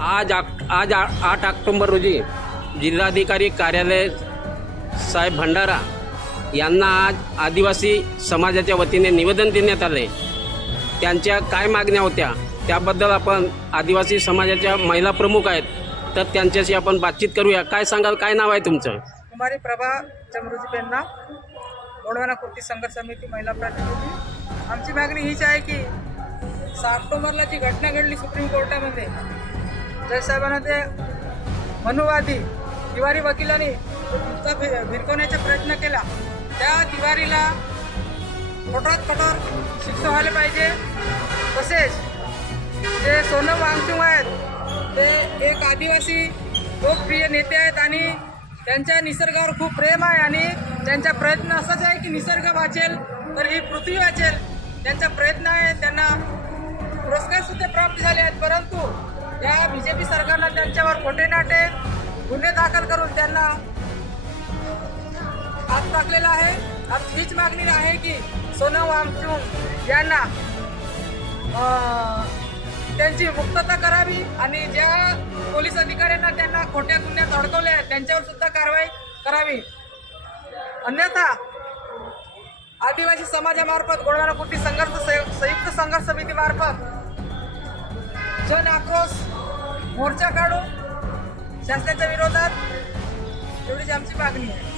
आज आक- आज आ- आठ ऑक्टोंबर रोजी जिल्हाधिकारी कार्यालय साहेब भंडारा यांना आज आदिवासी समाजाच्या वतीने निवेदन देण्यात आले. त्यांच्या काय मागण्या होत्या त्याबद्दल आपण आदिवासी समाजाच्या महिला प्रमुख आहेत तर त्यांच्याशी आपण बातचीत करूया. काय सांगाल काय नाव आहे तुमचं? कुमारी प्रभा चमरुजी पेन्ना गोंडवाना कृती संघर्ष समिती महिला प्रतिनिधी. आमची मागणी हीच आहे की सहा ऑक्टोबरला जी घटना घडली सुप्रीम कोर्टामध्ये जयसाहेबांना ते मनुवादी तिवारी वकिलांनी मुद्दा भि- भिरकवण्याचा प्रयत्न केला. त्या तिवारीला कठोरात कठोर शिक्षा व्हायला पाहिजे. तसेच जे सोनम वांगचुंग आहेत ते एक आदिवासी लोकप्रिय नेते आहेत आणि त्यांच्या निसर्गावर खूप प्रेम आहे आणि त्यांचा प्रयत्न असाच आहे की निसर्ग वाचेल तर ही पृथ्वी वाचेल. त्यांचा प्रयत्न आहे त्यांना या बी जे पी सरकारनं त्यांच्यावर खोटे नाटे गुन्हे दाखल करून त्यांना हात टाकलेला आहे. आज हीच मागणी आहे की सोनम वांगचुंग यांना त्यांची मुक्तता करावी आणि ज्या पोलीस अधिकाऱ्यांना त्यांना खोट्या गुन्ह्यात अडकवले आहेत त्यांच्यावर सुद्धा कारवाई करावी. अन्यथा आदिवासी समाजामार्फत गोळवाना कुटी संघर्ष संयुक्त संघर्ष समितीमार्फत जन आक्रोश मोर्चा काढू शासनाच्या विरोधात एवढीच आमची मागणी आहे.